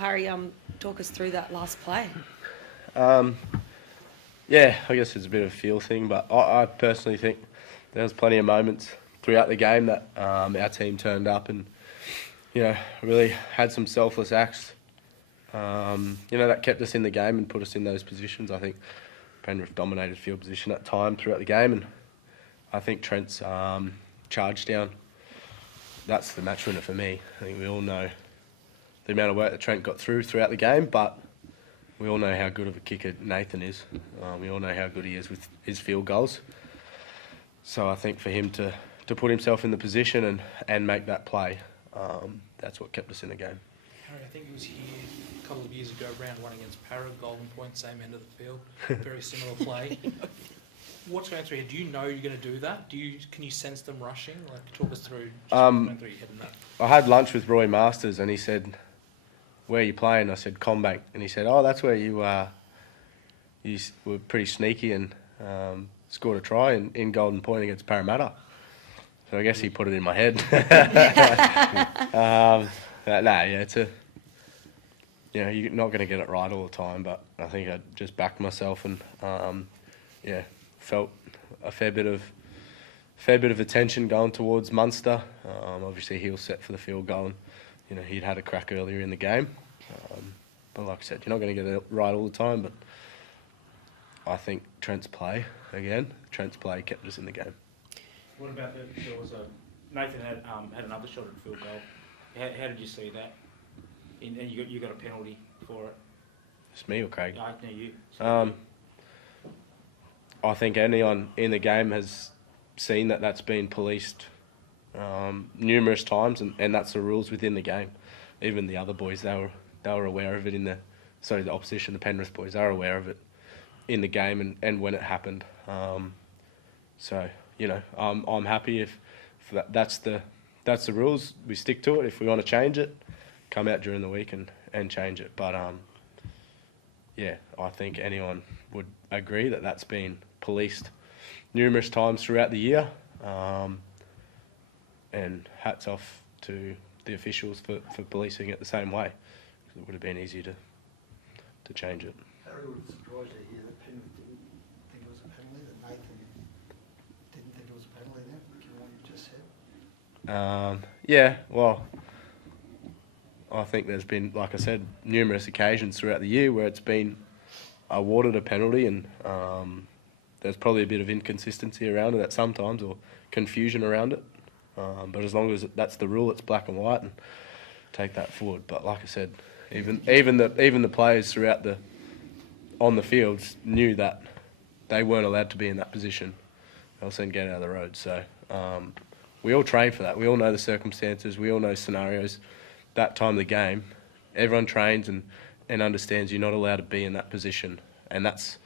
Harry, talk us through that last play. Yeah, I guess it's a bit of a feel thing, but I personally think there was plenty of moments throughout the game that our team turned up and, really had some selfless acts, that kept us in the game and put us in those positions. I think Penrith dominated field position at time throughout the game, and I think Trent's charge down, that's the match winner for me. I think we all know the amount of work that Trent got throughout the game, but we all know how good of a kicker Nathan is. We all know how good he is with his field goals. So I think for him to put himself in the position and make that play, that's what kept us in the game. Harry, I think he was here a couple of years ago, round one against Para, Golden Point, same end of the field, very similar play. What's going through here? Do you know you're going to do that? Can you sense them rushing? Like, talk us through. Going through your head in that. I had lunch with Roy Masters, and he said, "Where are you playing?" I said, "Combank," and he said, "Oh, that's where you were pretty sneaky and scored a try in Golden Point against Parramatta." So I guess he put it in my head. You're not going to get it right all the time, but I think I just backed myself and felt a fair bit of attention going towards Munster. Obviously, he was set for the field goal, and he'd had a crack earlier in the game. But like I said, you're not going to get it right all the time, but I think Trent's play kept us in the game. What about there was Nathan had another shot at field goal. How did you see that? And you got a penalty for it. It's me or Craig? No, you. I think anyone in the game has seen that that's been policed numerous times, and that's the rules within the game. Even the other boys, they were aware of it the opposition, the Penrith boys, they were aware of it in the game and when it happened. I'm happy if that's the rules. We stick to it. If we want to change it, come out during the week and change it. But I think anyone would agree that that's been policed numerous times throughout the year. And hats off to the officials for policing it the same way. It would have been easy to change it. Harry would be surprised to hear that Penrith didn't think it was a penalty, that Nathan didn't think it was a penalty there, given what you just said. Well, I think there's been, like I said, numerous occasions throughout the year where it's been awarded a penalty, and there's probably a bit of inconsistency around it at sometimes, or confusion around it. But as long as that's the rule, it's black and white, and take that forward. But like I said, even the players throughout on the fields knew that they weren't allowed to be in that position, else then get out of the road. So we all train for that. We all know the circumstances. We all know scenarios. That time of the game, everyone trains and understands you're not allowed to be in that position, and it's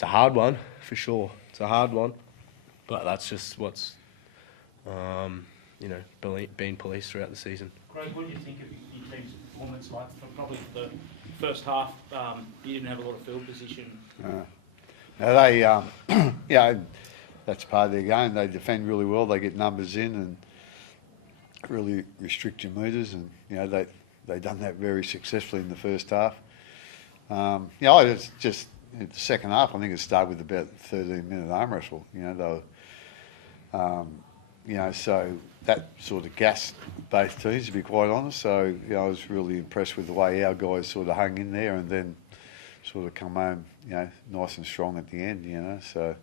a hard one for sure. It's a hard one, but that's just what's being policed throughout the season. Craig, what do you think of your team's performance? Like, probably the first half, you didn't have a lot of field position. That's part of their game. They defend really well. They get numbers in and really restrict your metres, and they done that very successfully in the first half. It's just in the second half. I think it started with about 13-minute arm wrestle. So that sort of gassed both teams, to be quite honest. So I was really impressed with the way our guys sort of hung in there and then sort of come home, nice and strong at the end. So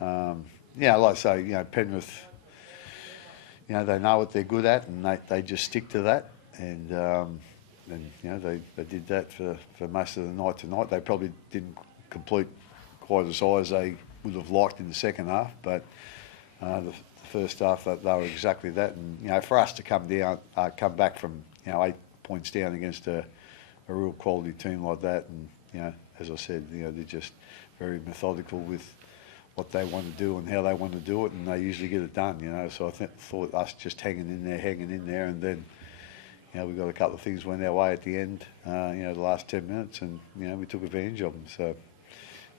like I say, Penrith, they know what they're good at, and they just stick to that. And they did that for most of the night tonight. They probably didn't complete quite as high as they would have liked in the second half, but the first half they were exactly that. And for us to come back from 8 points down against a real quality team like that, and as I said, they're just very methodical with what they want to do and how they want to do it, and they usually get it done. So I thought us just hanging in there, and then we got a couple of things went our way at the end. The last 10 minutes, and we took advantage of them. So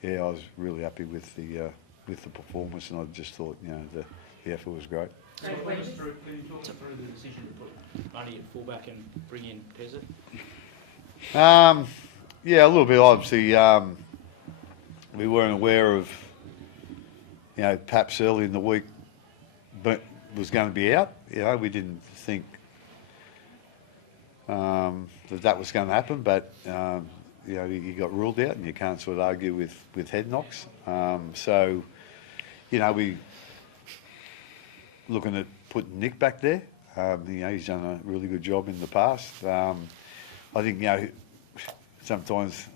I was really happy with the performance, and I just thought the effort was great. Can you talk us through the decision to put Money at fullback and bring in Pezet? Yeah, a little bit. Obviously, we weren't aware of, perhaps early in the week, but was going to be out. We didn't think that was going to happen, but he got ruled out, and you can't sort of argue with head knocks. So, we looking at putting Nick back there. He's done a really good job in the past. I think sometimes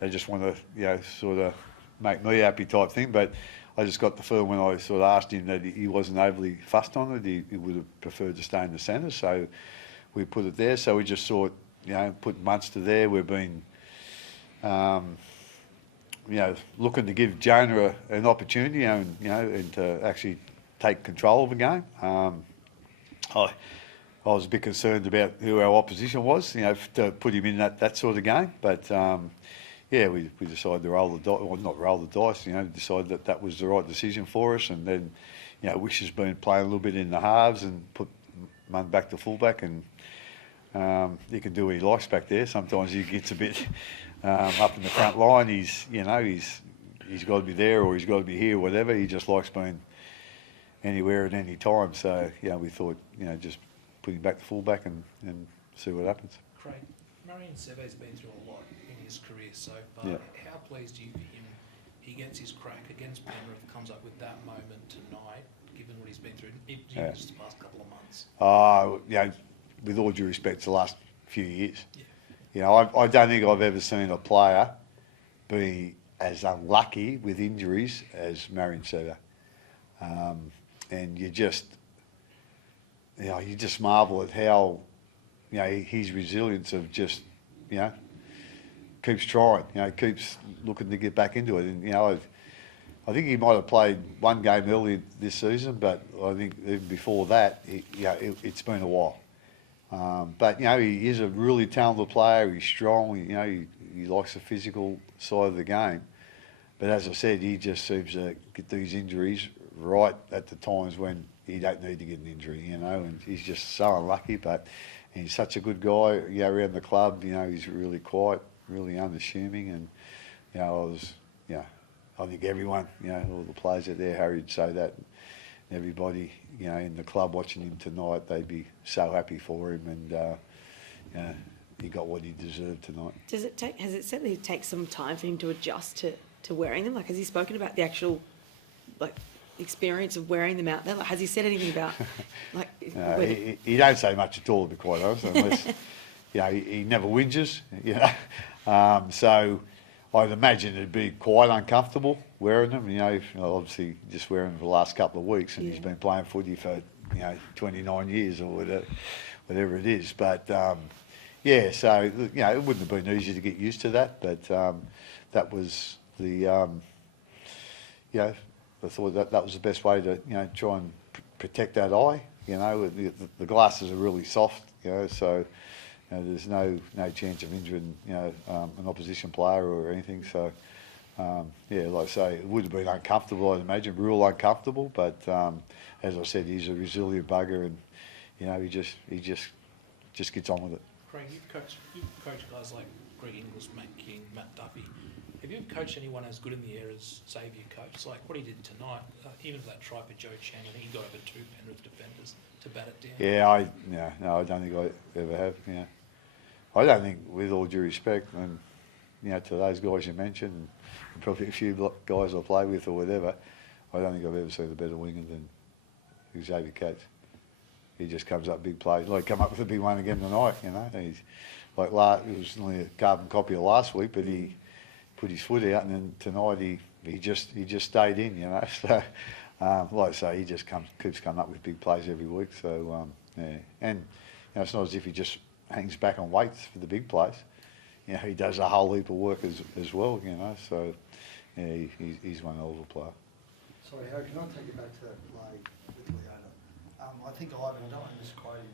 they just want to sort of make me happy type thing, but I just got the feeling when I sort of asked him that he wasn't overly fussed on it. He would have preferred to stay in the centre, so we put it there. So we just thought, put Munster there. We've been, looking to give Jonah an opportunity, and to actually take control of the game. I was a bit concerned about who our opposition was, to put him in that sort of game. But we decided to roll the dice, well, not roll the dice, decided that was the right decision for us. And then, Wish has been playing a little bit in the halves and put Munn back to fullback, and he can do what he likes back there. Sometimes he gets a bit up in the front line. He's got to be there, or he's got to be here, whatever. He just likes being anywhere at any time. So we thought just put him back to fullback and see what happens. Craig, Marion Seve's been through a lot in his career so far. Yeah. How pleased are you for him? He gets his crack against Penrith, comes up with that moment tonight, given what he's been through in just the past couple of months. With all due respect to the last few years, Yeah. I don't think I've ever seen a player be as unlucky with injuries as Marion Seda. And you just marvel at how, his resilience of just, keeps trying, keeps looking to get back into it. And, I think he might have played one game early this season, but I think even before that, it's been a while. But, he is a really talented player. He's strong. He likes the physical side of the game. But as I said, he just seems to get these injuries right at the times when he don't need to get an injury, and he's just so unlucky. But he's such a good guy, around the club. He's really quiet, really unassuming, and I think everyone, all the players out there, Harry would say that. Everybody, in the club watching him tonight, they'd be so happy for him, and he got what he deserved tonight. Has it said that it takes some time for him to adjust to wearing them? Like, has he spoken about the actual, experience of wearing them out there? Like, has he said anything about, he don't say much at all, to be quite honest, unless, he never whinges, so I'd imagine it'd be quite uncomfortable wearing them, obviously just wearing them for the last couple of weeks, and he's been playing footy for, 29 years or whatever it is. But, so, it wouldn't have been easy to get used to that, but that was the, I thought that was the best way to, try and protect that eye. The glasses are really soft, so there's no chance of injuring, an opposition player or anything. So, like I say, it would have been uncomfortable, I'd imagine, real uncomfortable. But as I said, he's a resilient bugger, and he just gets on with it. Craig, you've coached guys like Greg Inglis, Matt King, Matt Duffy. Have you ever coached anyone as good in the air as Xavier coached? Like what he did tonight, even for that try for Joe Chang, I think he got over 2 Penrith defenders to bat it down. I don't think I ever have. I don't think, with all due respect, and to those guys you mentioned, and probably a few guys I play with or whatever, I don't think I've ever seen a better winger than Xavier Coates. He just comes up big plays. Like come up with a big one again tonight. He's like it was only a carbon copy of last week, but he put his foot out, and then tonight he just stayed in. So like I say, he just keeps coming up with big plays every week. So and it's not as if he just hangs back on weights for the big plays. He does a whole heap of work as well. So he's one hell of a player. Sorry, Harry, can I take you back to that play with Leona? I think Ivan, I don't want to misquote him,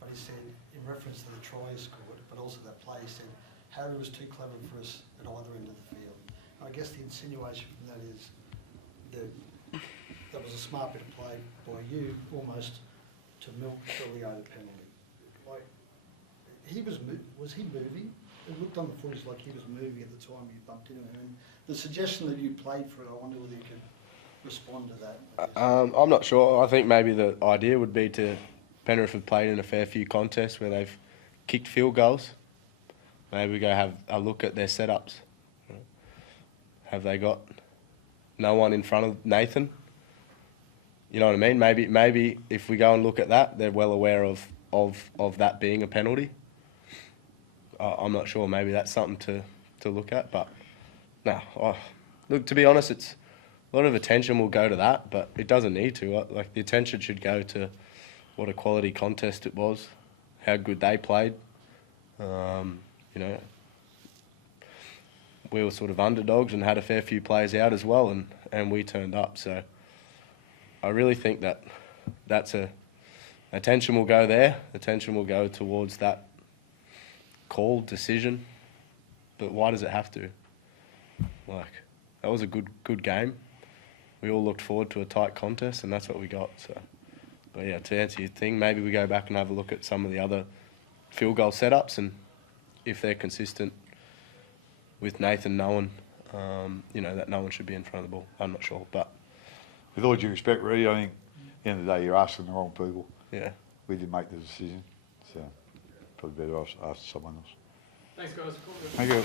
but he said, in reference to the try he scored, but also that play, he said, Harry was too clever for us at either end of the field. I guess the insinuation from that is that that was a smart bit of play by you, almost to milk the Leota penalty. Like, was he moving? It looked on the footage like he was moving at the time you bumped into him. And the suggestion that you played for it, I wonder whether you could respond to that. I guess. I'm not sure. I think maybe the idea would be to Penrith have played in a fair few contests where they've kicked field goals. Maybe we go have a look at their setups. Have they got no one in front of Nathan? You know what I mean? Maybe if we go and look at that, they're well aware of that being a penalty. I'm not sure. Maybe that's something to look at. But no, look, to be honest, it's a lot of attention will go to that, but it doesn't need to. Like, the attention should go to what a quality contest it was, how good they played. You know, we were sort of underdogs and had a fair few players out as well, and we turned up. So I really think that's attention will go there. Attention will go towards that call decision. But why does it have to? Like, that was a good game. We all looked forward to a tight contest, and that's what we got. So, but yeah, to answer your thing, maybe we go back and have a look at some of the other field goal setups, and if they're consistent with Nathan knowing, you know, that no one should be in front of the ball. I'm not sure, but With all due respect, Reedy, I think at the end of the day you're asking the wrong people. yeah. We didn't make the decision, so probably better ask someone else. Thanks, guys. Thank you.